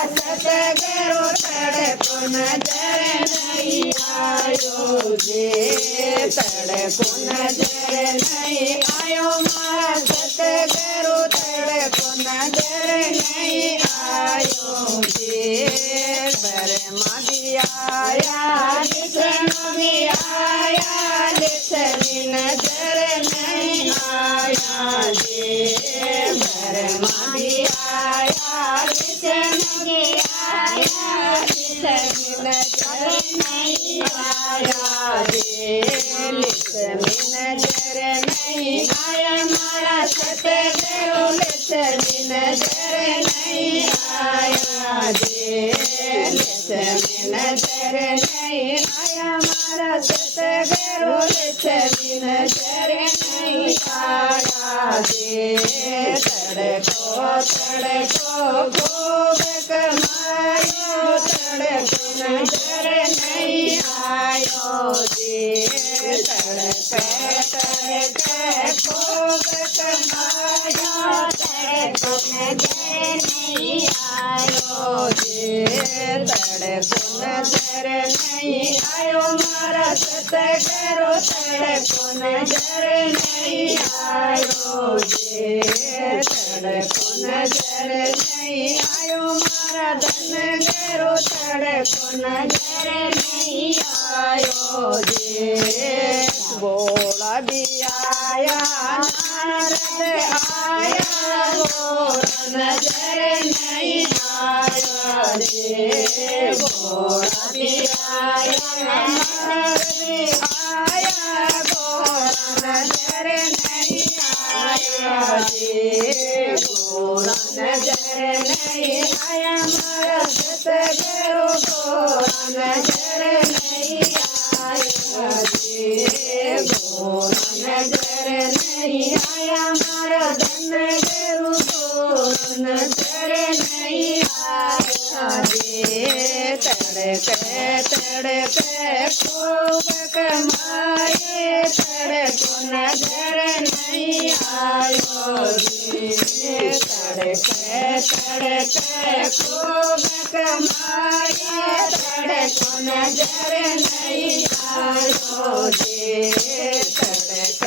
सतगुरु तड़को नजर नहीं आयो जे तड़को नजर नहीं आयो मारा सतगुरु तड़को नजर नहीं आयो जे बरमा भी आया कृष्ण भी आया लिखनी नजर नहीं आया जे बरमा भी आया कृष्ण भी आया लिखनी नजर नहीं आया जे लिखनी नजर नहीं आया मारा सतगुरु लिखनी नजर नहीं आया जे लिखनी नजर नहीं आया मारा सतगुरु लिखनी नजर नहीं आया जे तड़को खूब कमायो तड़को नजर नहीं आयो जे तड़के खूब कमायो तड़को नजर नहीं आयो जे तड़को नजर नहीं आयो मारा सतगुरु तड़को नजर नहीं आयो जे तड़को नजर नहीं आयो मारा धनगुरु तड़को नजर नहीं आयो जे भोला भी आया नारद आया भोला नजर नहीं आया जे भोला भी आया नारद आया भोला नजर नहीं आया जे भोला नजर नहीं आया मारा सतगुरु भोला नजर नहीं आया जे भोला नजर नहीं आया मारा धनगुरु भोला नजर नहीं आया जे तड़के खूब कमाए तड़को नजर नहीं आयो जे तड़के खूब कमाए तड़को नजर नहीं आयो जे तड़के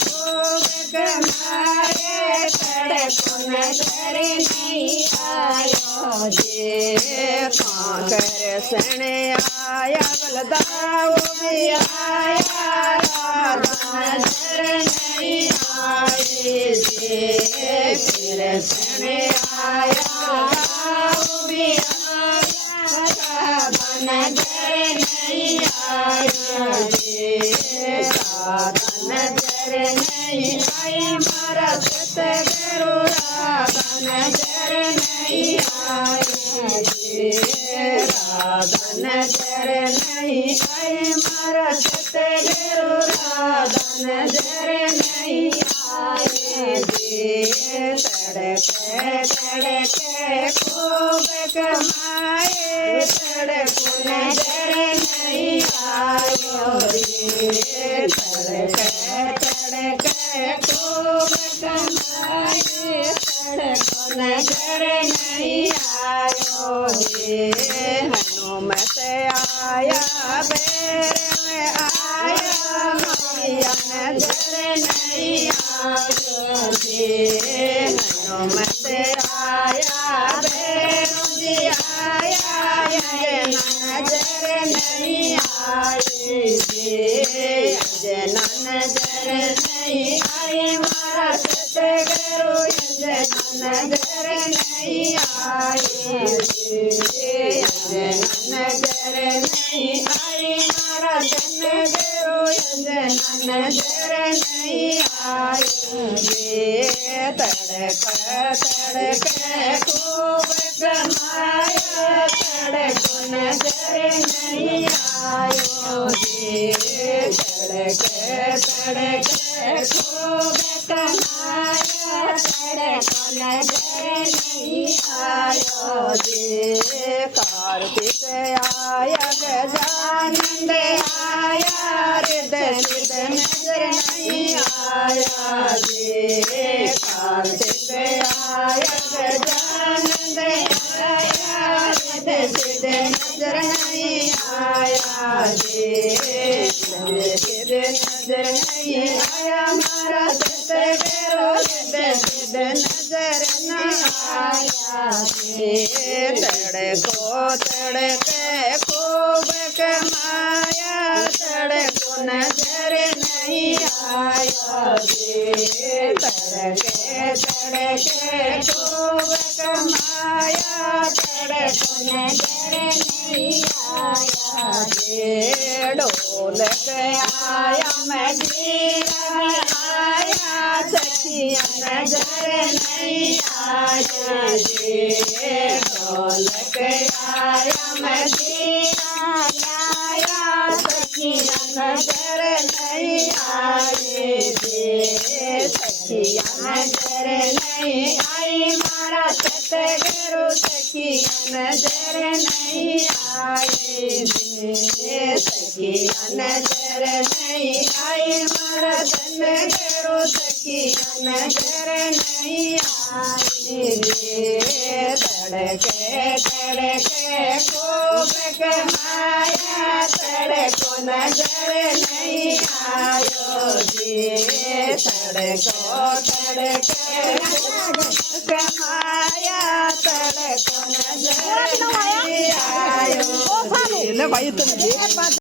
खूब कमाए तड़को नजर नहीं आयो जे कांकर सण आया बलदाऊ भी आया राधा नजर नहीं आए जे फिर सण आया बलदाऊ भी आया राधा नजर नहीं आया जे राधा नजर नहीं आए मारा सतगुरु राधा नजर नहीं आया जे राधा नजर नहीं आए मारा सतगुरु राधा नजर नहीं आए जे तड़के खूब कमाए तड़को नजर नहीं आयो जे तड़के खूब कमाए तड़को नजर नहीं आयो जे हनुमत आया बेर में आया मैया नजर नहीं आयो जे हनुमत आया बेर जी आया नजर नहीं आए जे जना नजर नहीं आए मारा सतगुरु जना नजर नहीं आए जे जना नजर नहीं आए मारा धनगुरु जना नजर नहीं आए जे तड़के खूब कमाया तड़को नजर नहीं आयो जे तड़के खूब कमाया तड़को नजर नहीं आयो जे कार्तिक आया गजानंद आया हृदय नजर नहीं आया जे कार्तिक आया गजानंद તડકો તડકે ખૂબ કમાયા તડકો નજર નહીં આયો તડકે તડકે ખૂબ કમાયા તડકો નજર નહીં આયા ઢોલક આયા મજીરા આયા સખિયા નજર નહીં આયા ઢોલક આયા મજીરા આયા સખિયા નજર નહીં આયે સખિયા નજર નહીં આઈ મારા સતગુરુ સખિયા નજર નહીં આયે સખિયા નજર નહીં આઈ મારા સતગુરુ સખિયા નજર નહીં આયે તડકે તડકે ખૂબ કમાયા તડકો નજર નહીં આયો તડકો તડકે કમાયા તડકો નજર નહીં આયો.